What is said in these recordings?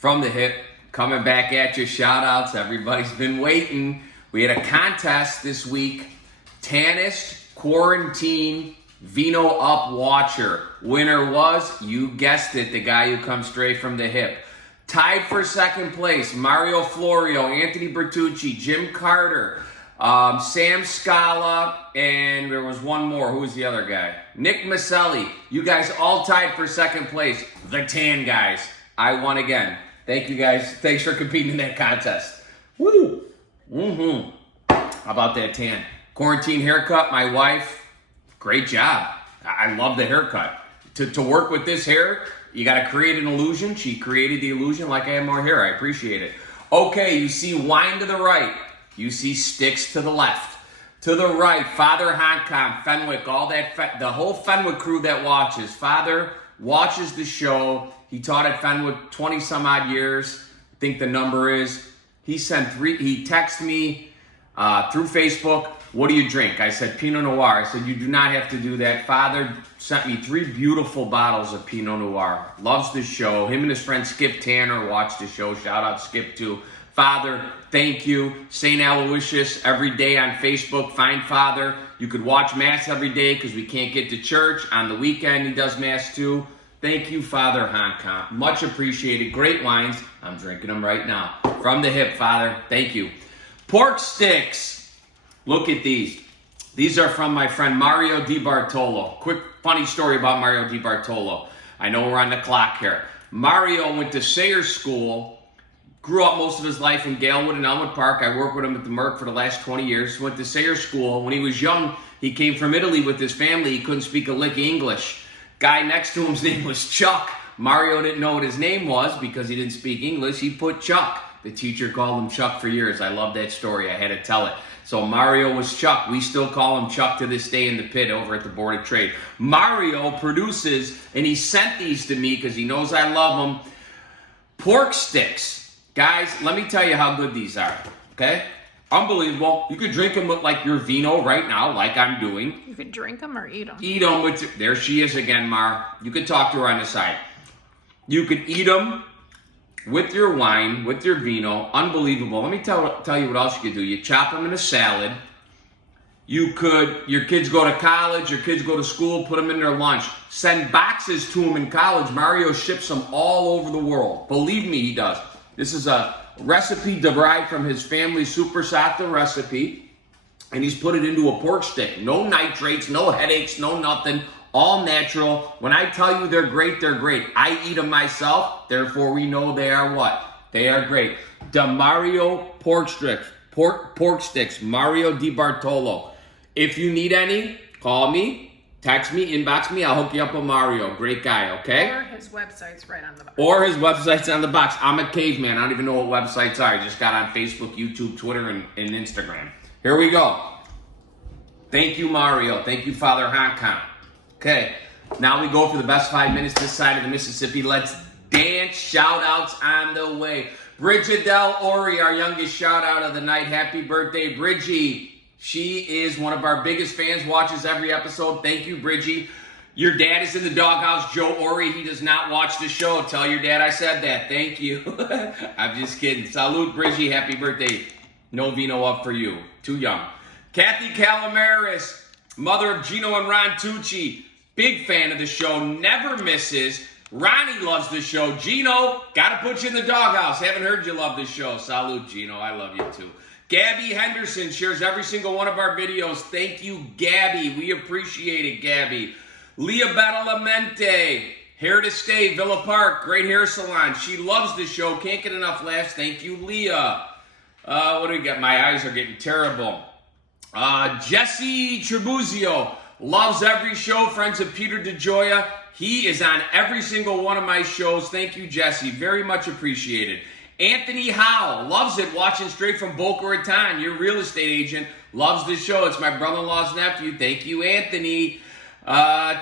From the hip, coming back at you. Shout outs. Everybody's been waiting. We had a contest this week. Tannist Quarantine Vino Up Watcher. Winner was, you guessed it, the guy who comes straight from the hip. Tied for second place, Mario Florio, Anthony Bertucci, Jim Carter, Sam Scala, and there was one more. Who was the other guy? Nick Maselli. You guys all tied for second place. The Tan guys. I won again. Thank you guys. Thanks for competing in that contest. Woo! How about that tan? Quarantine haircut, my wife. Great job. I love the haircut. To work with this hair, you got to create an illusion. She created the illusion like I have more hair. I appreciate it. Okay, you see wine to the right. You see sticks to the left. To the right, Father Hancom, Fenwick, all that, the whole Fenwick crew that watches. Father watches the show. He taught at Fenwick 20 some odd years. I think the number is. He texted me through Facebook, what do you drink? I said, Pinot Noir. I said, you do not have to do that. Father sent me 3 beautiful bottles of Pinot Noir. Loves the show. Him and his friend Skip Tanner watch the show. Shout out Skip too. Father, thank you. St. Aloysius every day on Facebook. Find Father. You could watch Mass every day because we can't get to church. On the weekend, he does Mass too. Thank you, Father Hancom. Much appreciated. Great wines. I'm drinking them right now. From the hip, Father. Thank you. Pork sticks. Look at these. These are from my friend Mario Di Bartolo. Quick funny story about Mario Di Bartolo. I know we're on the clock here. Mario went to Sayers School. Grew up most of his life in Galewood and Elmwood Park. I worked with him at the Merck for the last 20 years. Went to Sayers School. When he was young, he came from Italy with his family. He couldn't speak a lick of English. Guy next to him's name was Chuck. Mario didn't know what his name was because he didn't speak English. He put Chuck. The teacher called him Chuck for years. I love that story. I had to tell it. So Mario was Chuck. We still call him Chuck to this day in the pit over at the Board of Trade. Mario produces, and he sent these to me because he knows I love them, pork sticks. Guys, let me tell you how good these are, okay? Unbelievable. You could drink them with like your vino right now, like I'm doing. You could drink them or eat them. Eat them with, there she is again, Mar. You could talk to her on the side. You could eat them with your wine, with your vino. Unbelievable. Let me tell you what else you could do. You chop them in a salad. You could, your kids go to college, your kids go to school, put them in their lunch. Send boxes to them in college. Mario ships them all over the world. Believe me, he does. This is a recipe derived from his family's Super Sata recipe, and he's put it into a pork stick. No nitrates, no headaches, no nothing. All natural. When I tell you they're great, they're great. I eat them myself, therefore we know they are what? They are great. The Mario pork sticks, Mario Di Bartolo. If you need any, call me. Text me, inbox me, I'll hook you up with Mario. Great guy, okay? Or his website's right on the box. Or his website's on the box. I'm a caveman. I don't even know what websites are. I just got on Facebook, YouTube, Twitter, and Instagram. Here we go. Thank you, Mario. Thank you, Father Hancom. Okay, now we go for the best 5 minutes this side of the Mississippi. Let's dance. Shout-outs on the way. Bridget Del Ori, our youngest shout-out of the night. Happy birthday, Bridgie. She is one of our biggest fans, watches every episode. Thank you, Bridgie. Your dad is in the doghouse, Joe Ori. He does not watch the show. Tell your dad I said that. Thank you. I'm just kidding. Salute, Bridgie. Happy birthday. No vino up for you. Too young. Kathy Calamaris, mother of Gino and Ron Tucci. Big fan of the show. Never misses. Ronnie loves the show. Gino, got to put you in the doghouse. Haven't heard you love the show. Salute, Gino. I love you, too. Gabby Henderson shares every single one of our videos. Thank you, Gabby. We appreciate it, Gabby. Leah Badalamenti, Hair to Stay, Villa Park, great hair salon. She loves the show. Can't get enough laughs. Thank you, Leah. What do we got? My eyes are getting terrible. Jesse Trebuzio loves every show. Friends of Peter DeGioia. He is on every single one of my shows. Thank you, Jesse. Very much appreciated. Anthony Howe loves it, watching straight from Boca Raton. Your real estate agent loves the show. It's my brother-in-law's nephew. Thank you, Anthony.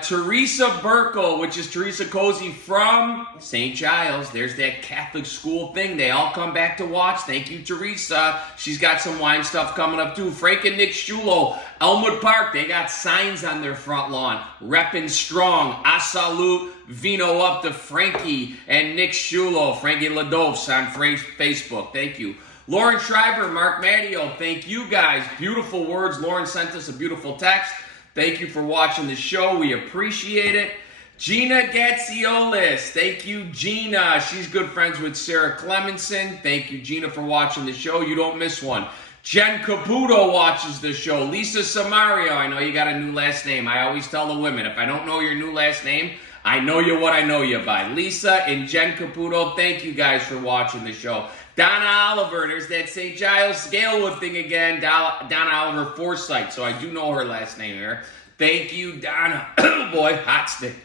Teresa Burkle, which is Teresa Cozy from St. Giles. There's that Catholic school thing. They all come back to watch. Thank you, Teresa. She's got some wine stuff coming up, too. Frank and Nick Schulo, Elmwood Park. They got signs on their front lawn. Reppin' strong. A salute. Vino Up to Frankie and Nick Shulo, Frankie Ladofs on Facebook. Thank you. Lauren Schreiber, Mark Mattio, thank you guys. Beautiful words. Lauren sent us a beautiful text. Thank you for watching the show. We appreciate it. Gina Gatziolis. Thank you, Gina. She's good friends with Sarah Clemenson. Thank you, Gina, for watching the show. You don't miss one. Jen Caputo watches the show. Lisa Samario. I know you got a new last name. I always tell the women, if I don't know your new last name, I know you what I know you by. Lisa and Jen Caputo, thank you guys for watching the show. Donna Oliver, there's that St. Giles Scalewood thing again. Donna Oliver Forsythe, so I do know her last name here. Thank you, Donna. Boy, hot stick.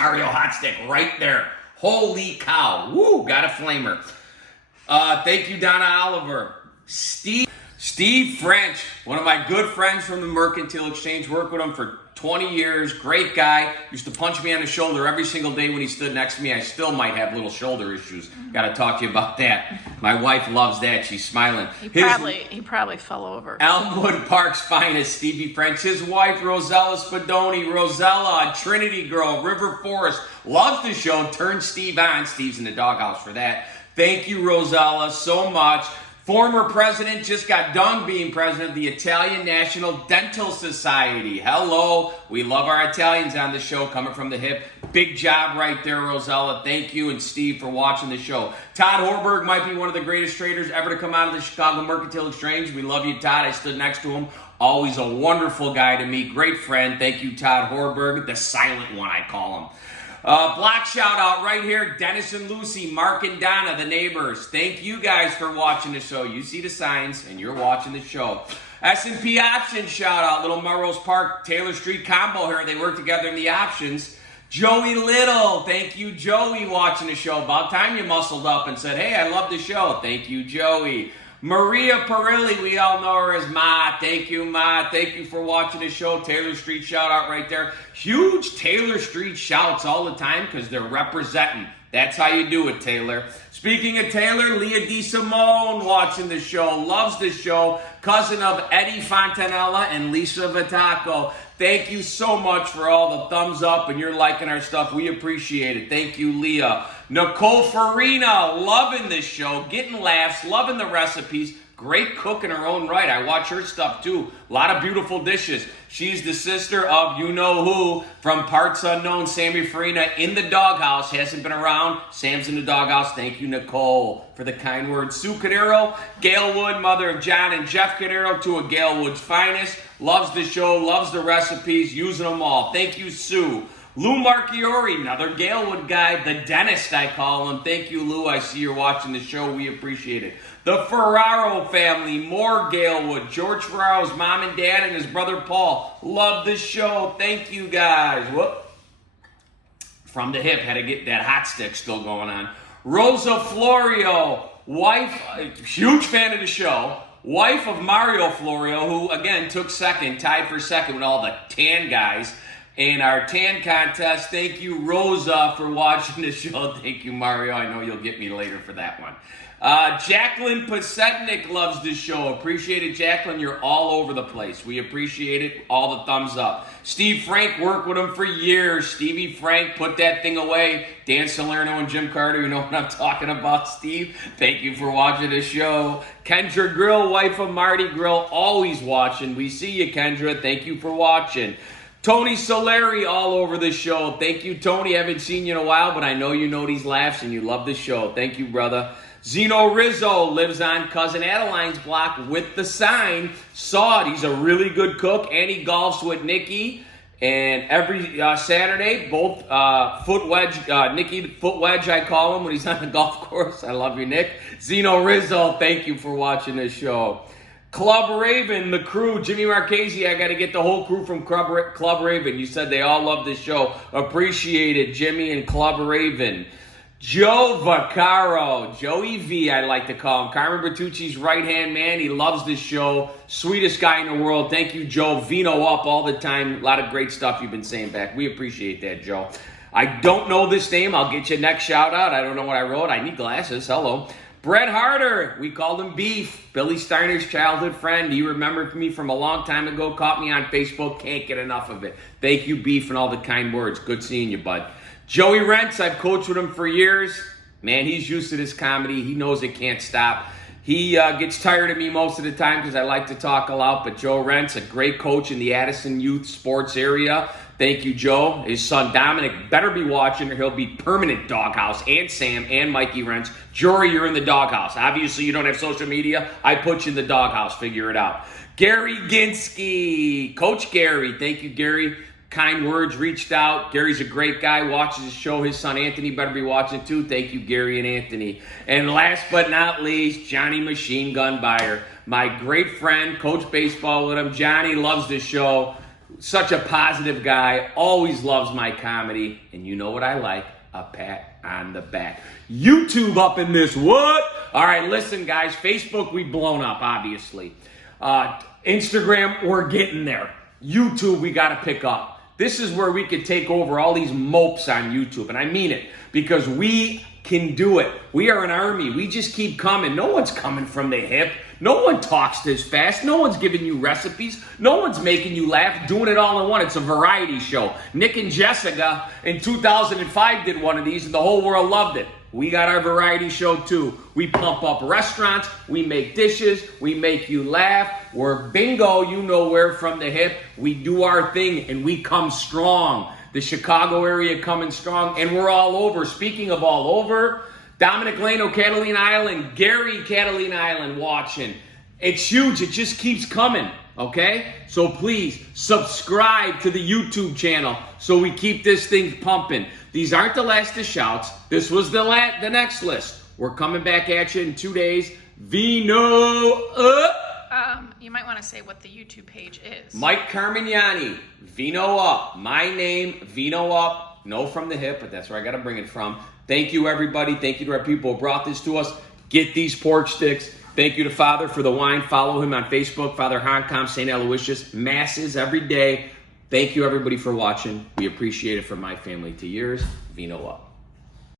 Mario hot stick right there. Holy cow. Woo, got a flamer. Thank you, Donna Oliver. Steve French, one of my good friends from the Mercantile Exchange. Worked with him for 20 years. Great guy. Used to punch me on the shoulder every single day when he stood next to me. I still might have little shoulder issues. Got to talk to you about that. My wife loves that. She's smiling. He probably fell over. Elmwood Park's finest, Stevie French. His wife, Rosella Spadoni. Rosella, a Trinity girl, River Forest. Loves the show. Turn Steve on. Steve's in the doghouse for that. Thank you, Rosella, so much. Former president just got done being president of the Italian National Dental Society. Hello. We love our Italians on the show, coming from the hip. Big job right there, Rosella. Thank you and Steve for watching the show. Todd Horberg might be one of the greatest traders ever to come out of the Chicago Mercantile Exchange. We love you, Todd. I stood next to him. Always a wonderful guy to meet. Great friend. Thank you, Todd Horberg. The silent one, I call him. Block shout out right here, Dennis and Lucy, Mark and Donna, the neighbors. Thank you guys for watching the show. You see the signs and you're watching the show. S&P Options shout out, Little Melrose Park, Taylor Street combo here. They work together in the options. Joey Little, thank you, Joey, watching the show. About time you muscled up and said, hey, I love the show. Thank you, Joey. Maria Perilli, we all know her as Ma. Thank you, Ma. Thank you for watching the show. Taylor Street shout out right there. Huge Taylor Street shouts all the time because they're representing. That's how you do it, Taylor. Speaking of Taylor, Leah DeSimone watching the show. Loves the show. Cousin of Eddie Fontanella and Lisa Vitaco. Thank you so much for all the thumbs up and you're liking our stuff. We appreciate it. Thank you, Leah. Nicole Farina, loving this show, getting laughs, loving the recipes. Great cook in her own right. I watch her stuff too. A lot of beautiful dishes. She's the sister of you-know-who from Parts Unknown, Sammy Farina in the doghouse. Hasn't been around. Sam's in the doghouse. Thank you, Nicole, for the kind words. Sue Cadero, Gail Wood, mother of John and Jeff Cadero, two of Gail Wood's finest. Loves the show, loves the recipes, using them all. Thank you, Sue. Lou Marchiori, another Galewood guy, the dentist I call him. Thank you, Lou. I see you're watching the show. We appreciate it. The Ferraro family, more Galewood. George Ferraro's mom and dad and his brother Paul. Love the show. Thank you, guys. Whoop. From the hip, had to get that hot stick still going on. Rosa Florio, wife, huge fan of the show. Wife of Mario Florio, who, again, took second, tied for second with all the tan guys in our tan contest. Thank you, Rosa, for watching the show. Thank you, Mario. I know you'll get me later for that one. Jacqueline Pasetnik loves this show. Appreciate it, Jacqueline. You're all over the place. We appreciate it. All the thumbs up. Steve Frank worked with him for years. Stevie Frank put that thing away. Dan Salerno and Jim Carter, you know what I'm talking about, Steve. Thank you for watching the show. Kendra Grill, wife of Marty Grill, always watching. We see you, Kendra. Thank you for watching. Tony Solari all over the show. Thank you, Tony. Haven't seen you in a while, but I know you know these laughs and you love the show. Thank you, brother. Zeno Rizzo lives on Cousin Adeline's block with the sign. Saw it. He's a really good cook, and he golfs with Nikki. And every Saturday, both foot wedge, Nikki foot wedge, I call him when he's on the golf course. I love you, Nick. Zeno Rizzo, thank you for watching this show. Club Raven, the crew, Jimmy Marchese, I got to get the whole crew from Club Raven. You said they all love this show. Appreciate it, Jimmy and Club Raven. Joe Vaccaro, Joey V, I like to call him. Carmen Bertucci's right-hand man. He loves this show. Sweetest guy in the world. Thank you, Joe. Vino Up all the time. A lot of great stuff you've been saying back. We appreciate that, Joe. I don't know this name. I'll get you next shout-out. I don't know what I wrote. I need glasses. Hello. Brett Harder. We called him Beef. Billy Steiner's childhood friend. He remembered me from a long time ago. Caught me on Facebook. Can't get enough of it. Thank you, Beef, and all the kind words. Good seeing you, bud. Joey Rents, I've coached with him for years. Man, he's used to this comedy. He knows it can't stop. He gets tired of me most of the time because I like to talk a lot, but Joe Rents, a great coach in the Addison youth sports area. Thank you, Joe. His son Dominic better be watching or he'll be permanent doghouse. And Sam and Mikey Rents. Jory, you're in the doghouse. Obviously, you don't have social media. I put you in the doghouse. Figure it out. Gary Ginsky. Coach Gary. Thank you, Gary. Kind words, reached out. Gary's a great guy, watches the show. His son Anthony better be watching too. Thank you, Gary and Anthony. And last but not least, Johnny Machine Gun Buyer. My great friend, coach baseball with him. Johnny loves the show. Such a positive guy. Always loves my comedy. And you know what I like? A pat on the back. YouTube up in this what? All right, listen, guys. Facebook, we've blown up, obviously. Instagram, we're getting there. YouTube, we got to pick up. This is where we could take over all these mopes on YouTube. And I mean it because we can do it. We are an army. We just keep coming. No one's coming from the hip. No one talks this fast. No one's giving you recipes. No one's making you laugh. Doing it all in one. It's a variety show. Nick and Jessica in 2005 did one of these and the whole world loved it. We got our variety show too. We pump up restaurants, we make dishes, we make you laugh. We're bingo, you know where from the hip. We do our thing and we come strong. The Chicago area coming strong and we're all over. Speaking of all over, Dominic Lano, Catalina Island, Gary, Catalina Island watching. It's huge, it just keeps coming, okay? So please subscribe to the YouTube channel so we keep this thing pumping. These aren't the last of shouts. This was the next list. We're coming back at you in 2 days. Vino Up. You might want to say what the YouTube page is. Mike Carmignani, Vino Up. My name, Vino Up. No from the hip, but that's where I got to bring it from. Thank you, everybody. Thank you to our people who brought this to us. Get these pork sticks. Thank you to Father for the wine. Follow him on Facebook, Father Hancom, St. Aloysius. Masses every day. Thank you, everybody, for watching. We appreciate it from my family to yours. Vino Up.